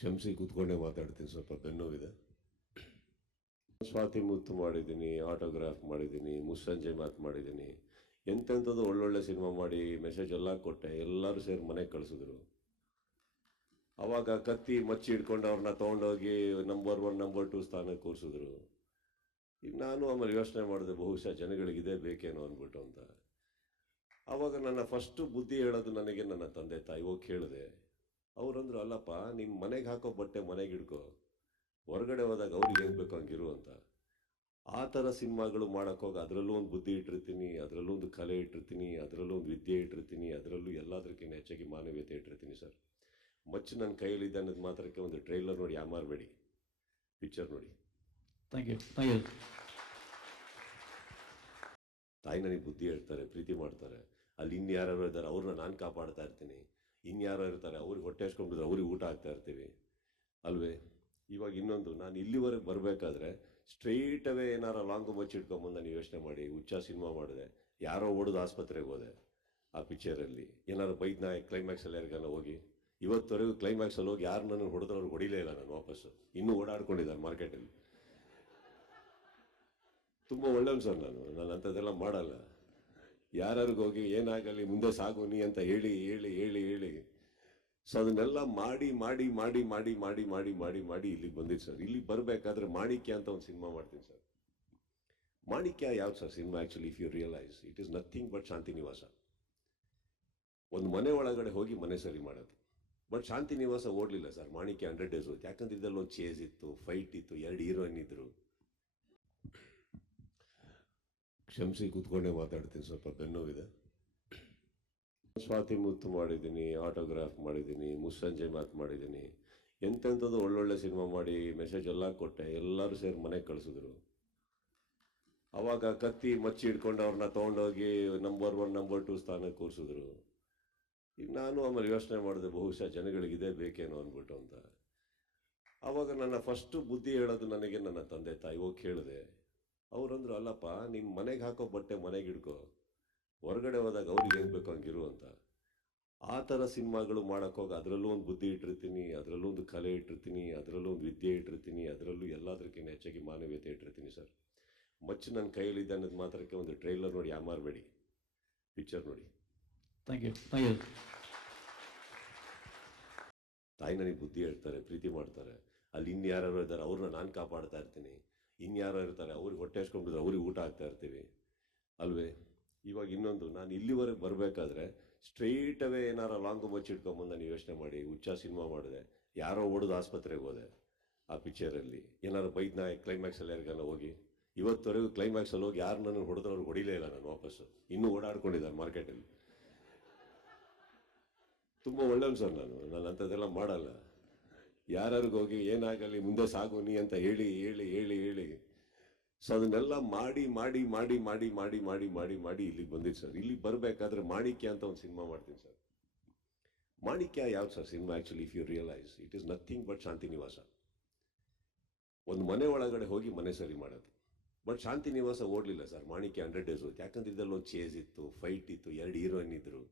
ಕ್ಷಮಿಸಿ ಕೂತ್ಕೊಂಡೆ ಮಾತಾಡ್ತೀನಿ ಸ್ವಲ್ಪ, ಬೆನ್ನೋವಿದೆ. ಸ್ವಾತಿ ಮುತ್ತು ಮಾಡಿದ್ದೀನಿ, ಆಟೋಗ್ರಾಫ್ ಮಾಡಿದ್ದೀನಿ ಮುಸ್ಸಂಜೆ ಮಾತು ಮಾಡಿದ್ದೀನಿ. ಎಂತೆಂಥದ್ದು ಒಳ್ಳೊಳ್ಳೆ ಸಿನಿಮಾ ಮಾಡಿ ಮೆಸೇಜ್ ಎಲ್ಲ ಕೊಟ್ಟೆ, ಎಲ್ಲರೂ ಸೇರಿ ಮನೆಗೆ ಕಳಿಸಿದ್ರು. ಅವಾಗ ಕತ್ತಿ ಮಚ್ಚಿ ಹಿಡ್ಕೊಂಡು ಅವ್ರನ್ನ ತೊಗೊಂಡೋಗಿ ನಂಬರ್ ಒನ್ ನಂಬರ್ ಟು ಸ್ಥಾನಕ್ಕೆ ಕೂರಿಸಿದ್ರು. ಈಗ ನಾನು ಆಮೇಲೆ ಯೋಚನೆ ಮಾಡಿದೆ, ಬಹುಶಃ ಜನಗಳಿಗೆ ಇದೇ ಬೇಕೇನೋ ಅಂದ್ಬಿಟ್ಟು ಅಂತ. ಆವಾಗ ನನ್ನ ಫಸ್ಟು ಬುದ್ಧಿ ಹೇಳೋದು ನನಗೆ ನನ್ನ ತಂದೆ ತಾಯಿ ಹೋಗಿ ಕೇಳಿದೆ. ಅವ್ರಂದ್ರು ಅಲ್ಲಪ್ಪ ನಿಮ್ಮ ಮನೆಗೆ ಹಾಕೋ ಬಟ್ಟೆ ಮನೆಗೆ ಇಡ್ಕೋ. ಹೊರಗಡೆ ಹೋದಾಗ ಅವ್ರಿಗೆ ಹೆಂಗೆ ಬೇಕೋ ಹಂಗಿರು ಅಂತ. ಆ ಥರ ಸಿನಿಮಾಗಳು ಮಾಡೋಕ್ಕೋಗಿ ಅದರಲ್ಲೂ ಒಂದು ಬುದ್ಧಿ ಇಟ್ಟಿರ್ತೀನಿ ಅದರಲ್ಲೂ ಒಂದು ಕಲೆ ಇಟ್ಟಿರ್ತೀನಿ ಅದರಲ್ಲೂ ಒಂದು ವಿದ್ಯೆ ಇಟ್ಟಿರ್ತೀನಿ ಅದರಲ್ಲೂ ಎಲ್ಲದಕ್ಕಿಂತ ಹೆಚ್ಚಾಗಿ ಮಾನವೀಯತೆ ಇಟ್ಟಿರ್ತೀನಿ ಸರ್. ಮಚ್ಚು ನನ್ನ ಕೈಯಲ್ಲಿದೆ ಅನ್ನೋದು ಮಾತ್ರಕ್ಕೆ ಒಂದು ಟ್ರೈಲರ್ ನೋಡಿ ಯಾಮಾರಬೇಡಿ ಪಿಕ್ಚರ್ ನೋಡಿ. Thank you. Thank you. ತಾಯಿ ನನಗೆ ಬುದ್ಧಿ ಹೇಳ್ತಾರೆ ಪ್ರೀತಿ ಮಾಡ್ತಾರೆ. ಅಲ್ಲಿ ಇನ್ನು ಇನ್ಯಾರು ಇದ್ದಾರೆ ಅವ್ರನ್ನ ನಾನು ಕಾಪಾಡ್ತಾ ಇರ್ತೀನಿ. ಇನ್ಯಾರೋ ಇರ್ತಾರೆ, ಅವ್ರಿಗೆ ಹೊಟ್ಟೆ ಹಚ್ಕೊಂಡ್ಬಿಟ್ರೆ ಅವ್ರಿಗೆ ಊಟ ಹಾಕ್ತಾ ಇರ್ತೀವಿ. ಅಲ್ವೇ? ಇವಾಗ ಇನ್ನೊಂದು, ನಾನು ಇಲ್ಲಿವರೆಗೆ ಬರಬೇಕಾದ್ರೆ ಸ್ಟ್ರೈಟ್ ಅವೇ ಲಾಂಗ್ ಲಾಂಗು ಮಚ್ಚಿಟ್ಕೊಂಬಂದು ನಾನು ಯೋಚನೆ ಮಾಡಿ, ಹುಚ್ಚ ಸಿನಿಮಾ ಮಾಡಿದೆ, ಯಾರೋ ಹೊಡೆದು ಆಸ್ಪತ್ರೆಗೆ ಹೋದೆ ಆ ಪಿಕ್ಚರಲ್ಲಿ ಏನಾರು ಬೈದ್ನ ಕ್ಲೈಮ್ಯಾಕ್ಸಲ್ಲಿ ಯಾರಿಗಾನ ಹೋಗಿ? ಇವತ್ತವರೆಗೂ ಕ್ಲೈಮ್ಯಾಕ್ಸಲ್ಲಿ ಹೋಗಿ ಯಾರು ನನ್ನ ಹೊಡೆದ್ರೆ ಹೊಡಿಲೇ ಇಲ್ಲ ನಾನು ವಾಪಸ್ಸು. ಇನ್ನೂ ಓಡಾಡ್ಕೊಂಡಿದ್ದಾರೆ ಮಾರ್ಕೆಟಲ್ಲಿ ತುಂಬ ಒಳ್ಳೆಯ ಸರ್ ನಾನು ನಾನು ಅಂಥದ್ದೆಲ್ಲ ಮಾಡಲ್ಲ. ಯಾರ್ಯಾರಿಗೆ ಹೋಗಿ ಏನಾಗಲಿ, ಮುಂದೆ ಸಾಗು ನೀ ಅಂತ ಹೇಳಿ ಹೇಳಿ ಹೇಳಿ ಹೇಳಿ. ಸೊ ಅದನ್ನೆಲ್ಲ ಮಾಡಿ ಮಾಡಿ ಮಾಡಿ ಮಾಡಿ ಮಾಡಿ ಮಾಡಿ ಮಾಡಿ ಮಾಡಿ ಇಲ್ಲಿಗೆ ಬಂದಿದ್ದು ಸರ್. ಇಲ್ಲಿ ಬರಬೇಕಾದ್ರೆ ಮಾಣಿಕ್ಯ ಅಂತ ಒಂದು ಸಿನಿಮಾ ಮಾಡ್ತೀನಿ ಸರ್. ಮಾಣಿಕ್ಯ ಯಾವ್ದು sir cinema? Actually if you realise it is nothing but Shanti Nivasa ಒಂದು ಮನೆ ಒಳಗಡೆ ಹೋಗಿ ಮನೆ ಸರಿ ಮಾಡೋದು. ಬಟ್ ಶಾಂತಿ ನಿವಾಸ ಓಡಲಿಲ್ಲ ಸರ್. ಮಾಣಿಕ್ಯ ಹಂಡ್ರೆಡ್ ಡೇಸ್ ಹೋಯ್ತು. ಯಾಕಂದ್ರೆ ಇದರಲ್ಲಿ ಒಂದು ಚೇಸ್ ಇತ್ತು ಫೈಟ್ ಇತ್ತು, ಎರಡು ಹೀರೋಯಿನ್ ಇದ್ರು. ಕ್ಷಮಿಸಿ ಕೂತ್ಕೊಂಡೇ ಮಾತಾಡ್ತೀನಿ ಸ್ವಲ್ಪ ಬೆನ್ನೋವಿದೆ ಸ್ವಾತಿ ಮುತ್ತು ಮಾಡಿದ್ದೀನಿ, ಆಟೋಗ್ರಾಫ್ ಮಾಡಿದ್ದೀನಿ, ಮುಸ್ಸಂಜೆ ಮಾತು ಮಾಡಿದ್ದೀನಿ. ಎಂತೆಂಥದ್ದು ಒಳ್ಳೊಳ್ಳೆ ಸಿನಿಮಾ ಮಾಡಿ ಮೆಸೇಜ್ ಎಲ್ಲ ಕೊಟ್ಟೆ, ಎಲ್ಲರೂ ಸೇರಿ ಮನೆಗೆ ಕಳಿಸಿದ್ರು. ಅವಾಗ ಕತ್ತಿ ಮಚ್ಚಿ ಹಿಡ್ಕೊಂಡು ಅವ್ರನ್ನ ತೊಗೊಂಡೋಗಿ ನಂಬರ್ ಒನ್ ನಂಬರ್ ಟು ಸ್ಥಾನಕ್ಕೆ ಕೂರಿಸಿದ್ರು. ಈಗ ನಾನು ಆಮೇಲೆ ಯೋಚನೆ ಮಾಡಿದೆ, ಬಹುಶಃ ಜನಗಳಿಗೆ ಇದೇ ಬೇಕೇನೋ ಅಂದ್ಬಿಟ್ಟು ಅಂತ. ಆವಾಗ ನನ್ನ ಫಸ್ಟು ಬುದ್ಧಿ ಹೇಳೋದು ನನಗೆ ನನ್ನ ತಂದೆ ತಾಯಿ ಹೋಗಿ ಕೇಳಿದೆ. ಅವ್ರಂದ್ರು ಅಲ್ಲಪ್ಪ ನಿಮ್ಮ ಮನೆಗೆ ಹಾಕೋ ಬಟ್ಟೆ ಮನೆಗೆ ಹಿಡ್ಕೊ. ಹೊರಗಡೆ ಹೋದಾಗ ಅವ್ರಿಗೆ ಹೆಂಗೆ ಬೇಕೋ ಹಂಗಿರು ಅಂತ. ಆ ಥರ ಸಿನಿಮಾಗಳು ಮಾಡೋಕ್ಕೋಗಿ ಅದರಲ್ಲೂ ಒಂದು ಬುದ್ಧಿ ಇಟ್ಟಿರ್ತೀನಿ ಅದರಲ್ಲೂ ಒಂದು ಕಲೆ ಇಟ್ಟಿರ್ತೀನಿ ಅದರಲ್ಲೂ ಒಂದು ವಿದ್ಯೆ ಇಟ್ಟಿರ್ತೀನಿ ಅದರಲ್ಲೂ ಎಲ್ಲದಕ್ಕಿಂತ ಹೆಚ್ಚಾಗಿ ಮಾನವೀಯತೆ ಇಟ್ಟಿರ್ತೀನಿ ಸರ್. ಮಚ್ಚು ನನ್ನ ಕೈಯಲ್ಲಿದೆ ಅನ್ನೋದು ಮಾತ್ರಕ್ಕೆ ಒಂದು ಟ್ರೈಲರ್ ನೋಡಿ ಯಾಮಾರಬೇಡಿ ಪಿಕ್ಚರ್ ನೋಡಿ. Thank you thank you. ತಾಯಿ ನನಗೆ ಬುದ್ಧಿ ಹೇಳ್ತಾರೆ ಪ್ರೀತಿ ಮಾಡ್ತಾರೆ. ಅಲ್ಲಿ ಯಾರ್ಯಾರು ಇದ್ದಾರೆ ಅವ್ರನ್ನ ನಾನು ಕಾಪಾಡ್ತಾ ಇರ್ತೀನಿ. ಇನ್ಯಾರೋ ಇರ್ತಾರೆ, ಅವ್ರಿಗೆ ಹೊಟ್ಟೆ ಹಚ್ಕೊಂಡ್ಬಿಟ್ರೆ ಅವ್ರಿಗೆ ಊಟ ಹಾಕ್ತಾ ಇರ್ತೀವಿ. ಅಲ್ವೇ? ಇವಾಗ ಇನ್ನೊಂದು, ನಾನು ಇಲ್ಲಿವರೆಗೆ ಬರಬೇಕಾದ್ರೆ ಸ್ಟ್ರೈಟ್ ಅವೇ ಏನಾರ ಲಾಂಗು ಮಚ್ಚಿಟ್ಕೊಂಬಂದು ನಾನು ಯೋಚನೆ ಮಾಡಿ, ಹುಚ್ಚ ಸಿನಿಮಾ ಮಾಡಿದೆ, ಯಾರೋ ಓಡೋದು ಆಸ್ಪತ್ರೆಗೆ ಹೋದೆ ಆ ಪಿಕ್ಚರಲ್ಲಿ ಏನಾರು ಬೈದ್ನ ಕ್ಲೈಮ್ಯಾಕ್ಸಲ್ಲಿ ಯಾರಿಗಾನ ಹೋಗಿ? ಇವತ್ತವರೆಗೂ ಕ್ಲೈಮ್ಯಾಕ್ಸಲ್ಲಿ ಹೋಗಿ ಯಾರು ನನ್ನ ಹೊಡೆದ್ರೆ ಅವ್ರು ಹೊಡಿಲೇ ಇಲ್ಲ ನಾನು ವಾಪಸ್ಸು ಇನ್ನೂ ಓಡಾಡ್ಕೊಂಡಿದ್ದಾರೆ ಮಾರ್ಕೆಟಲ್ಲಿ ತುಂಬ ಒಳ್ಳೆಯವ್ನು ಸರ್ ನಾನು ನಾನು ಅಂಥದ್ದೆಲ್ಲ ಮಾಡಲ್ಲ. ಹೋಗಿ ಏನಾಗಲಿ, ಮುಂದೆ ಸಾಗೋನಿ ಅಂತ ಹೇಳಿ ಹೇಳಿ ಹೇಳಿ ಹೇಳಿ. ಸೊ ಅದನ್ನೆಲ್ಲ ಮಾಡಿ ಮಾಡಿ ಮಾಡಿ ಮಾಡಿ ಮಾಡಿ ಮಾಡಿ ಮಾಡಿ ಮಾಡಿ ಇಲ್ಲಿಗೆ ಬಂದಿದ್ದು ಸರ್. ಇಲ್ಲಿಗೆ ಬರಬೇಕಾದ್ರೆ ಮಾಣಿಕ್ಯ ಅಂತ ಒಂದು ಸಿನಿಮಾ ಮಾಡ್ತೀನಿ ಸರ್. ಮಾಣಿಕ್ಯ ಯಾವ್ದು sir cinema actually if you realise it is nothing but Shanti Nivasa ಒಂದು ಮನೆ ಒಳಗಡೆ ಹೋಗಿ ಮನೆ ಸರಿ ಮಾಡೋದು. ಬಟ್ ಶಾಂತಿ ನಿವಾಸ ಓಡಲಿಲ್ಲ ಸರ್. ಮಾಣಿಕ್ಯ ಹಂಡ್ರೆಡ್ ಡೇಸ್ ಹೋಯ್ತು. ಯಾಕಂದ್ರೆ ಇದರಲ್ಲಿ ಒಂದು ಚೇಸ್ ಇತ್ತು ಫೈಟ್ ಇತ್ತು, ಎರಡು ಹೀರೋಯಿನ್ ಇದ್ರು.